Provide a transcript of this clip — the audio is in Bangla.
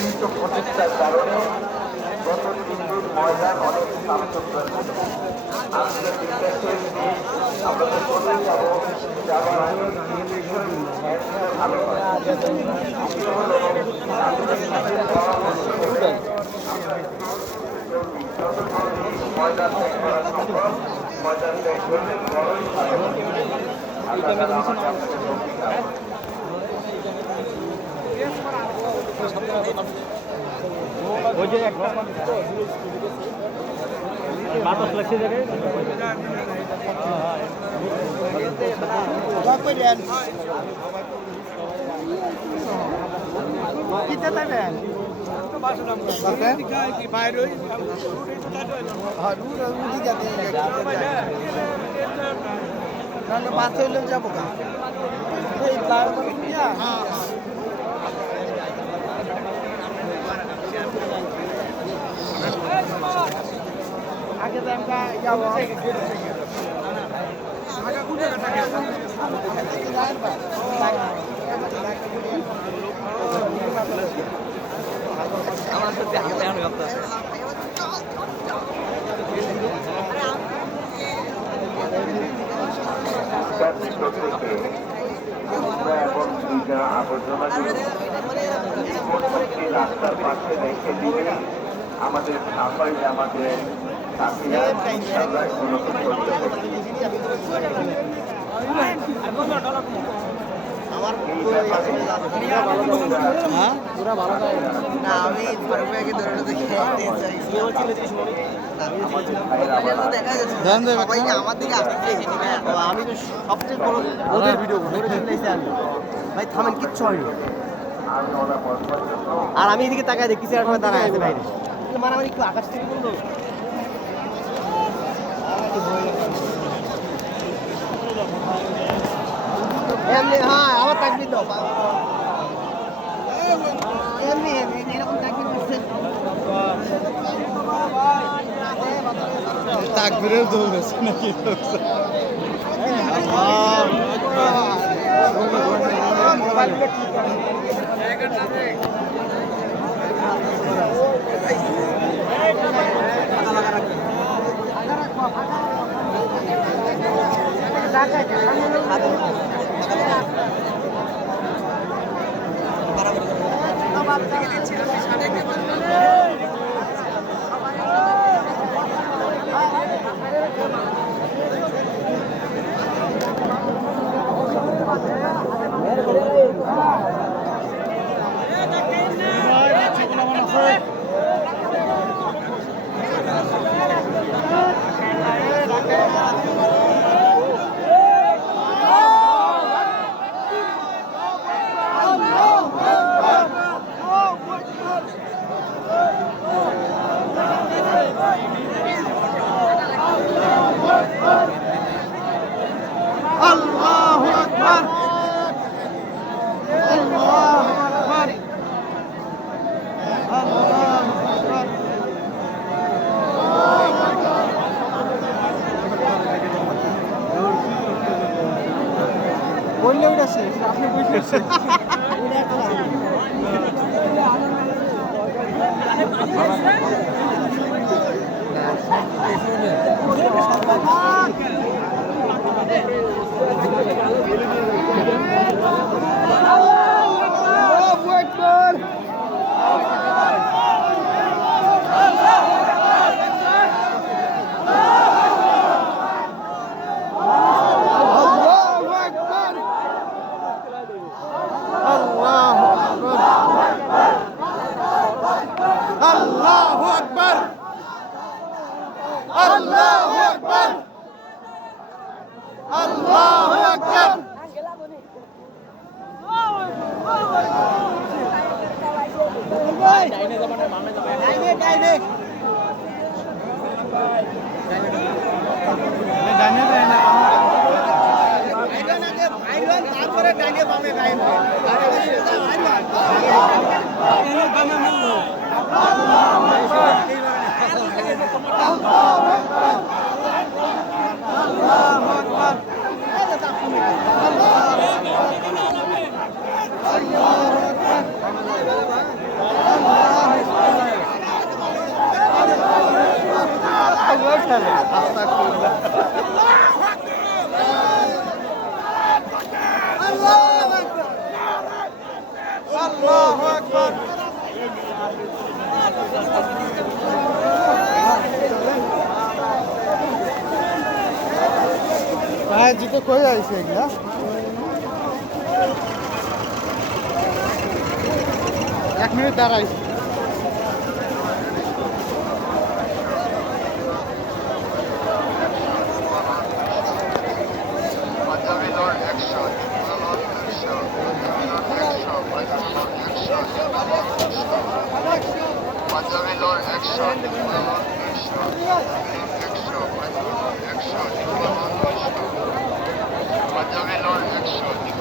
নিয়মিত প্রচেষ্টার কারণে গত 3 দিন ময়দান অনেক শান্ততার মতো আজকে বিকাশের দিন আমরা কোথায় যাবো যাবার আগে ভালো হয় ময়দান ত্যাগ করা সম্ভব ময়দান ত্যাগ করলে বড়ই ভালো ওই যে বাতাস লাগছে জায়গায় মাছ হইলে যাবো আগে তো আমরা যাবো আমার সাথে আগে বেড়ানো কথা এবং আবর্জনা রাস্তার পাশে রেখে দিলে আমাদের সাফাই আমাদের সাথীরা আমি আমার দিকে আমি তো সবচেয়ে বড় ওদের ভিডিও ভাই থামেন কিচ্ছু হয়নি আর আমি এদিকে তাকায় দেখতেছি আর দাঁড়ায় আছে বাইরে মারামারি একটু আকাশ থেকে বললো এমনি হ্যাঁ আবার তাকবির দাও এমনি এরকম তাকবির দিচ্ছে তাকবীরের দৌড়েছে নাকি বললে উঠেছে আপনি বুঝলেন তারপরে ডাইনে বামে গাইবে হ্যাঁ জিতে কই আইছে এগুলা এক মিনিট দাঁড়াইছে Punjabi Lord action. Punjabi Lord action.